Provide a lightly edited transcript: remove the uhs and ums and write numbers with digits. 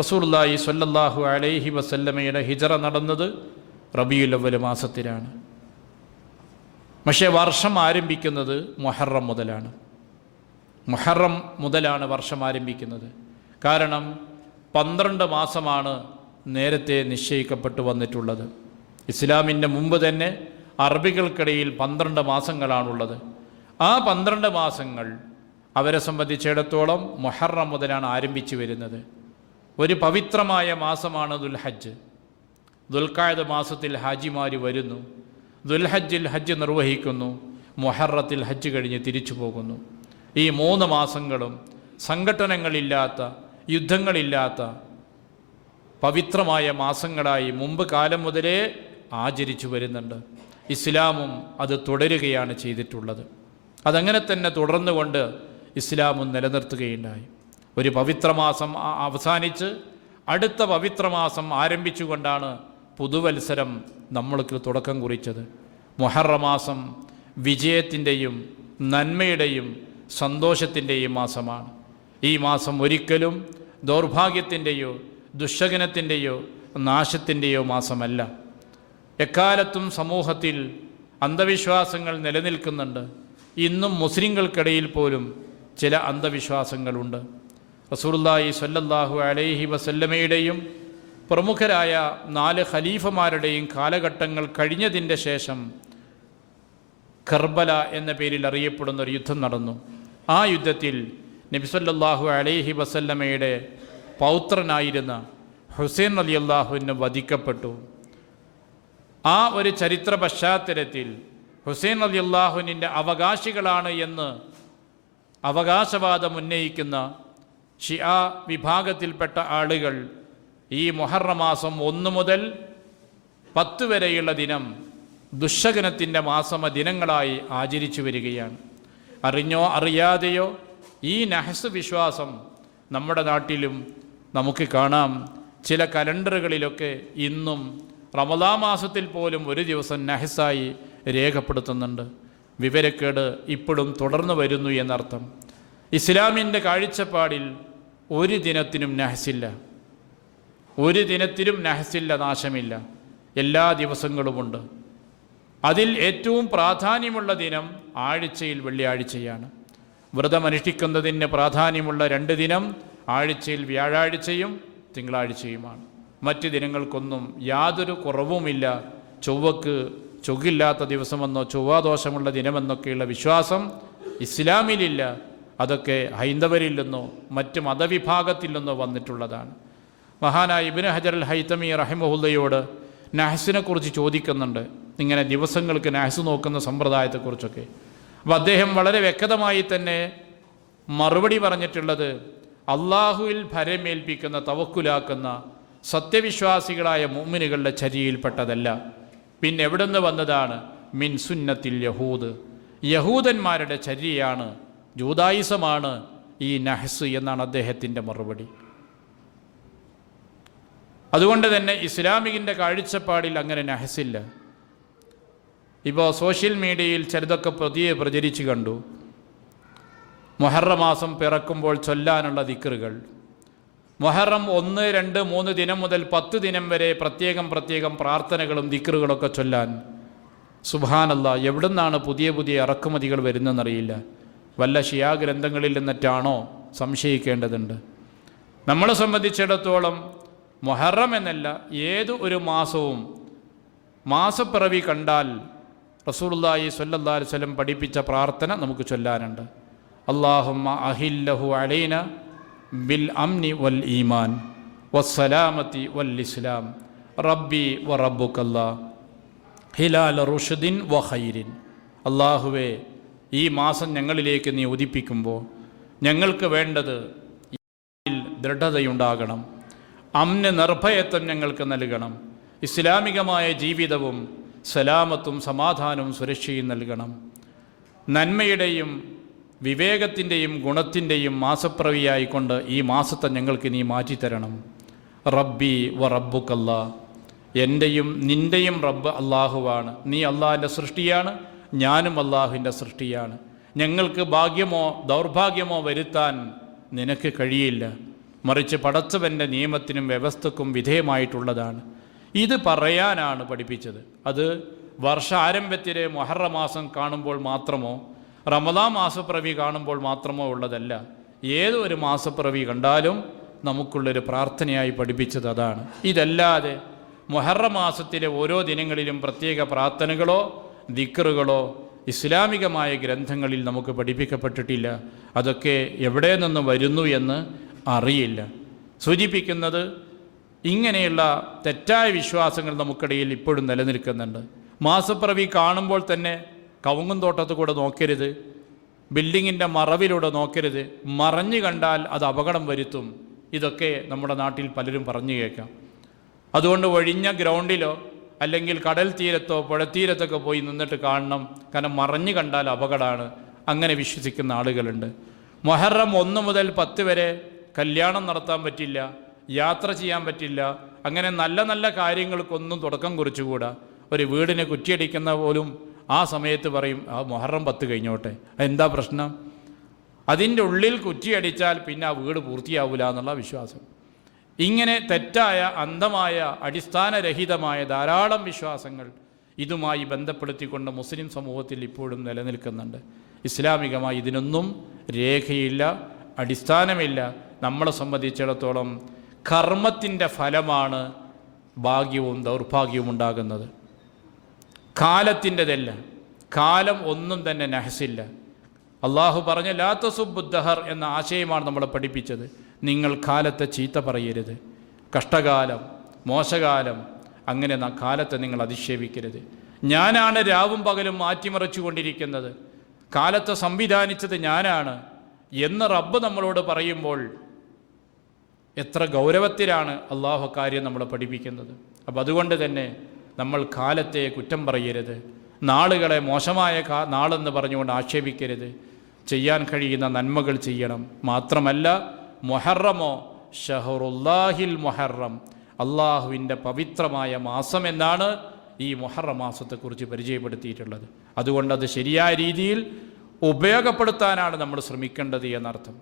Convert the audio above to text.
റസൂലുള്ളാഹി സ്വല്ലല്ലാഹു അലൈഹി വസല്ലമയുടെ ഹിജറ നടന്നത് റബീഉൽ അവ്വൽ മാസത്തിലാണ്. പക്ഷേ വർഷം ആരംഭിക്കുന്നത് മുഹറം മുതലാണ്. മുഹറം മുതലാണ് വർഷം ആരംഭിക്കുന്നത്. കാരണം 12 മാസമാണ് നേരത്തെ നിശ്ചയിക്കപ്പെട്ടു വന്നിട്ടുള്ളത്. ഇസ്ലാമിൻ്റെ മുമ്പ് തന്നെ അറബികൾക്കിടയിൽ 12 മാസങ്ങളാണുള്ളത്. ആ 12 മാസങ്ങൾ അവരെ സംബന്ധിച്ചിടത്തോളം മുഹറം മുതലാണ് ആരംഭിച്ചു വരുന്നത്. ഒരു പവിത്രമായ മാസമാണ് ദുൽഹജ്ജ്. ദുൽഖഅദ മാസത്തിൽ ഹാജിമാർ വരുന്നു, ദുൽഹജ്ജിൽ ഹജ്ജ് നിർവഹിക്കുന്നു, മുഹറത്തിൽ ഹജ്ജ് കഴിഞ്ഞ് തിരിച്ചു പോകുന്നു. ഈ 3 മാസങ്ങളും സംഘട്ടനങ്ങളില്ലാത്ത, യുദ്ധങ്ങളില്ലാത്ത പവിത്രമായ മാസങ്ങളായി മുമ്പ് കാലം മുതലേ ആചരിച്ചു വരുന്നുണ്ട്. ഇസ്ലാമും അത് തുടരുകയാണ് ചെയ്തിട്ടുള്ളത്. അതങ്ങനെ തന്നെ തുടർന്നുകൊണ്ട് ഇസ്ലാമും നിലനിർത്തുകയുണ്ടായി. ഒരു പവിത്രമാസം അവസാനിച്ച് അടുത്ത പവിത്രമാസം ആരംഭിച്ചുകൊണ്ടാണ് പുതുവത്സരം നമ്മൾക്ക് തുടക്കം കുറിച്ചത്. മുഹറം മാസം വിജയത്തിൻ്റെയും നന്മയുടെയും സന്തോഷത്തിൻ്റെയും മാസമാണ്. ഈ മാസം ഒരിക്കലും ദൗർഭാഗ്യത്തിൻ്റെയോ ദുശ്ശകനത്തിൻ്റെയോ നാശത്തിൻ്റെയോ മാസമല്ല. എക്കാലത്തും സമൂഹത്തിൽ അന്ധവിശ്വാസങ്ങൾ നിലനിൽക്കുന്നുണ്ട്. ഇന്നും മുസ്ലിങ്ങൾക്കിടയിൽ പോലും ചില അന്ധവിശ്വാസങ്ങളുണ്ട്. റസൂലുള്ളാഹി സ്വല്ലല്ലാഹു അലൈഹി വസല്ലമയുടെയും പ്രമുഖരായ 4 ഖലീഫമാരുടെയും കാലഘട്ടങ്ങൾ കഴിഞ്ഞതിൻ്റെ ശേഷം കർബല എന്ന പേരിൽ അറിയപ്പെടുന്ന ഒരു യുദ്ധം നടന്നു. ആ യുദ്ധത്തിൽ നബി സല്ലല്ലാഹു അലൈഹി വസല്ലമയുടെ പൗത്രനായിരുന്ന ഹുസൈൻ റളിയല്ലാഹു അൻഹു വധിക്കപ്പെട്ടു. ആ ഒരു ചരിത്ര പശ്ചാത്തലത്തിൽ ഹുസൈൻ റളിയല്ലാഹു അൻഹുവിൻ്റെ അവകാശികളാണ് എന്ന് അവകാശവാദം ഉന്നയിക്കുന്ന ഷിആ വിഭാഗത്തിൽപ്പെട്ട ആളുകൾ ഈ മുഹറം മാസം 1 മുതൽ 10 വരെയുള്ള ദിനം ദുശ്ശകനത്തിൻ്റെ മാസമ ദിനങ്ങളായി ആചരിച്ചു വരികയാണ്. അറിഞ്ഞോ അറിയാതെയോ ഈ നഹ്സ് വിശ്വാസം നമ്മുടെ നാട്ടിലും നമുക്ക് കാണാം. ചില കലണ്ടറുകളിലൊക്കെ ഇന്നും റമദാൻ മാസത്തിൽ പോലും ഒരു ദിവസം നഹ്സായി രേഖപ്പെടുത്തുന്നുണ്ട്. വിവരക്കേട് ഇപ്പോഴും തുടർന്നു വരുന്നു എന്നർത്ഥം. ഇസ്ലാമിൻ്റെ കാഴ്ചപ്പാടിൽ ഒരു ദിനത്തിനും നഹ്സില്ല, ഒരു ദിനത്തിനും നഹ്സില്ല, നാശമില്ല. എല്ലാ ദിവസങ്ങളുമുണ്ട്. അതിൽ ഏറ്റവും പ്രാധാന്യമുള്ള ദിനം ആഴ്ചയിൽ വെള്ളിയാഴ്ചയാണ്. വ്രതമനുഷ്ഠിക്കുന്നതിന് പ്രാധാന്യമുള്ള 2 ദിനം ആഴ്ചയിൽ വ്യാഴാഴ്ചയും തിങ്കളാഴ്ചയുമാണ്. മറ്റ് ദിനങ്ങൾക്കൊന്നും യാതൊരു കുറവുമില്ല. ചൊവ്വക്ക് ചൊവ്വില്ലാത്ത ദിവസമെന്നോ ചൊവ്വാദോഷമുള്ള ദിനമെന്നൊക്കെയുള്ള വിശ്വാസം ഇസ്ലാമിലില്ല. അതൊക്കെ ഹൈന്ദവരിൽ നിന്നോ മറ്റ് മതവിഭാഗത്തിൽ നിന്നോ വന്നിട്ടുള്ളതാണ്. മഹാനായ ഇബ്നു ഹജർ അൽ ഹൈതമി റഹിമഹുല്ലയോട് നഹ്സിനെക്കുറിച്ച് ചോദിക്കുന്നുണ്ട്, ഇങ്ങനെ ദിവസങ്ങൾക്ക് നഹ്സ് നോക്കുന്ന സമ്പ്രദായത്തെക്കുറിച്ചൊക്കെ. അപ്പോൾ അദ്ദേഹം വളരെ വ്യക്തമായി തന്നെ മറുപടി പറഞ്ഞിട്ടുള്ളത്, അള്ളാഹുവിൽ ഭരമേൽപ്പിക്കുന്ന തവക്കുലാക്കുന്ന സത്യവിശ്വാസികളായ മുഅ്മിനുകളുടെ ചര്യയിൽപ്പെട്ടതല്ല. പിന്നെ എവിടെ നിന്ന് വന്നതാണ്? മിൻ സുന്നത്തിൽ യഹൂദ്, യഹൂദന്മാരുടെ ചര്യയാണ്, ജൂദായിസമാണ് ഈ നഹ്സ് എന്നാണ് അദ്ദേഹത്തിൻ്റെ മറുപടി. അതുകൊണ്ട് തന്നെ ഇസ്ലാമികിൻ്റെ കാഴ്ചപ്പാടിൽ അങ്ങനെ നഹ്സില്ല. ഇപ്പോൾ സോഷ്യൽ മീഡിയയിൽ ചിലതൊക്കെ പ്രചരിച്ചു കണ്ടു. മുഹറം മാസം പിറക്കുമ്പോൾ ചൊല്ലാനുള്ള ദിക്റുകൾ, മുഹറം 1, 2, 3 ദിനം മുതൽ 10 ദിനം വരെ പ്രത്യേകം പ്രാർത്ഥനകളും ദിക്റുകളൊക്കെ ചൊല്ലാൻ. സുബ്ഹാനല്ലാഹ്, എവിടുന്നാണ് പുതിയ ഇറക്കുമതികൾ വരുന്നതെന്നറിയില്ല. വല്ല ഷിയാ ഗ്രന്ഥങ്ങളിൽ നിന്നിട്ടാണോ സംശയിക്കേണ്ടതുണ്ട്. നമ്മളെ സംബന്ധിച്ചിടത്തോളം മുഹറം എന്നല്ല, ഏതു ഒരു മാസവും മാസപ്പിറവി കണ്ടാൽ റസൂലുള്ളാഹി സ്വല്ലല്ലാഹു അലൈഹി വസല്ലം പഠിപ്പിച്ച പ്രാർത്ഥന നമുക്ക് ചൊല്ലാനുണ്ട്. അല്ലാഹുമ്മ അഹില്ലഹു അലൈന ബിൽ അംനി വൽ ഈമാൻ വസ്സലാമത്തി വൽ ഇസ്ലാം റബ്ബി വ റബ്ബുക്കല്ലാ ഹിലാൽ റുഷ്ദിൻ വ ഖൈരിൻ. അല്ലാഹുവേ, ഈ മാസം ഞങ്ങളിലേക്ക് നീ ഉദിപ്പിക്കുമ്പോൾ ഞങ്ങൾക്ക് വേണ്ടത് ദൃഢതയുണ്ടാകണം, അമ്ന് നിർഭയത്വം ഞങ്ങൾക്ക് നൽകണം, ഇസ്ലാമികമായ ജീവിതവും സലാമത്തും സമാധാനവും സുരക്ഷയും നൽകണം. നന്മയുടെയും വിവേകത്തിൻ്റെയും ഗുണത്തിൻ്റെയും മാസപ്പിറവിയായിക്കൊണ്ട് ഈ മാസത്തെ ഞങ്ങൾക്ക് നീ മാറ്റിത്തരണം. റബ്ബി വ റബ്ബുക്കല്ലാ, എൻ്റെയും നിൻ്റെയും റബ്ബ് അള്ളാഹുവാണ്. നീ അള്ളാഹിൻ്റെ സൃഷ്ടിയാണ്, ഞാനും അള്ളാഹുവിൻ്റെ സൃഷ്ടിയാണ്. ഞങ്ങൾക്ക് ഭാഗ്യമോ ദൗർഭാഗ്യമോ വരുത്താൻ നിനക്ക് കഴിയില്ല. മറിച്ച് പടച്ചവൻ്റെ നിയമത്തിനും വ്യവസ്ഥക്കും വിധേയമായിട്ടുള്ളതാണ്. ഇത് പറയാനാണ് പഠിപ്പിച്ചത്. അത് വർഷാരംഭത്തിലെ മുഹറം മാസം കാണുമ്പോൾ മാത്രമോ റമദാൻ മാസപ്പിറവി കാണുമ്പോൾ മാത്രമോ ഉള്ളതല്ല. ഏതൊരു മാസപ്പിറവി കണ്ടാലും നമുക്കുള്ളൊരു പ്രാർത്ഥനയായി പഠിപ്പിച്ചത് അതാണ്. ഇതല്ലാതെ മുഹറം മാസത്തിലെ ഓരോ ദിനങ്ങളിലും പ്രത്യേക പ്രാർത്ഥനകളോ ദിക്റുകളോ ഇസ്ലാമികമായ ഗ്രന്ഥങ്ങളിൽ നമുക്ക് പഠിപ്പിക്കപ്പെട്ടിട്ടില്ല. അതൊക്കെ എവിടെ നിന്ന് വരുന്നു എന്ന് അറിയില്ല. സൂചിപ്പിക്കുന്നത് ഇങ്ങനെയുള്ള തെറ്റായ വിശ്വാസങ്ങൾ നമുക്കിടയിൽ ഇപ്പോഴും നിലനിൽക്കുന്നുണ്ട്. മാസപ്പിറവി കാണുമ്പോൾ തന്നെ കവുങ്ങും തോട്ടത്ത് കൂടെ നോക്കരുത്, ബിൽഡിങ്ങിൻ്റെ മറവിലൂടെ നോക്കരുത്, മറഞ്ഞു കണ്ടാൽ അത് അപകടം വരുത്തും. ഇതൊക്കെ നമ്മുടെ നാട്ടിൽ പലരും പറഞ്ഞു കേൾക്കാം. അതുകൊണ്ട് ഒഴിഞ്ഞ ഗ്രൗണ്ടിലോ അല്ലെങ്കിൽ കടൽ തീരത്തോ പുഴത്തീരത്തൊക്കെ പോയി നിന്നിട്ട് കാണണം, കാരണം മറഞ്ഞു കണ്ടാൽ അപകടമാണ്. അങ്ങനെ വിശ്വസിക്കുന്ന ആളുകളുണ്ട്. മുഹറം 1 മുതൽ 10 വരെ കല്യാണം നടത്താൻ പറ്റില്ല, യാത്ര ചെയ്യാൻ പറ്റില്ല, അങ്ങനെ നല്ല നല്ല കാര്യങ്ങൾക്കൊന്നും തുടക്കം കുറിച്ചുകൂടാ. ഒരു വീടിന് കുറ്റിയടിക്കുന്ന പോലും ആ സമയത്ത് പറയും ആ മുഹറം 10 കഴിഞ്ഞോട്ടെ. എന്താ പ്രശ്നം? അതിൻ്റെ ഉള്ളിൽ കുറ്റിയടിച്ചാൽ പിന്നെ ആ വീട് പൂർത്തിയാവില്ല എന്നുള്ള വിശ്വാസം. ഇങ്ങനെ തെറ്റായ അന്ധമായ അടിസ്ഥാനരഹിതമായ ധാരാളം വിശ്വാസങ്ങൾ ഇതുമായി ബന്ധപ്പെടുത്തിക്കൊണ്ട് മുസ്ലിം സമൂഹത്തിൽ ഇപ്പോഴും നിലനിൽക്കുന്നുണ്ട്. ഇസ്ലാമികമായി ഇതിനൊന്നും രേഖയില്ല, അടിസ്ഥാനമില്ല. നമ്മളെ സംബന്ധിച്ചിടത്തോളം കർമ്മത്തിൻ്റെ ഫലമാണ് ഭാഗ്യവും ദൗർഭാഗ്യവും ഉണ്ടാകുന്നത്, കാലത്തിൻ്റെതല്ല. കാലം ഒന്നും തന്നെ നഹസില്ല. അള്ളാഹു പറഞ്ഞ ലാ തസുബ്ബുദ്ദഹർ എന്ന ആശയമാണ് നമ്മളെ പഠിപ്പിച്ചത്. നിങ്ങൾ കാലത്തെ ചീത്ത പറയരുത്, കഷ്ടകാലം, മോശകാലം, അങ്ങനെ കാലത്തെ നിങ്ങൾ അധിക്ഷേപിക്കരുത്. ഞാനാണ് രാവും പകലും മാറ്റിമറിച്ചു കൊണ്ടിരിക്കുന്നത്, കാലത്തെ സംവിധാനിച്ചത് ഞാനാണ് എന്ന് റബ്ബ് നമ്മളോട് പറയുമ്പോൾ എത്ര ഗൗരവത്തിലാണ് അള്ളാഹു കാര്യം നമ്മളെ പഠിപ്പിക്കുന്നത്. അപ്പം അതുകൊണ്ട് തന്നെ നമ്മൾ കാലത്തെ കുറ്റം പറയരുത്, നാളുകളെ മോശമായ നാളെന്ന് പറഞ്ഞുകൊണ്ട് ആക്ഷേപിക്കരുത്. ചെയ്യാൻ കഴിയുന്ന നന്മകൾ ചെയ്യണം. മാത്രമല്ല മുഹറമോ ഷഹറുല്ലാഹിൽ മുഹറം, അള്ളാഹുവിൻ്റെ പവിത്രമായ മാസം എന്നാണ് ഈ മുഹറം മാസത്തെക്കുറിച്ച് പരിചയപ്പെടുത്തിയിട്ടുള്ളത്. അതുകൊണ്ടത് ശരിയായ രീതിയിൽ ഉപയോഗപ്പെടുത്താനാണ് നമ്മൾ ശ്രമിക്കേണ്ടത് എന്നർത്ഥം.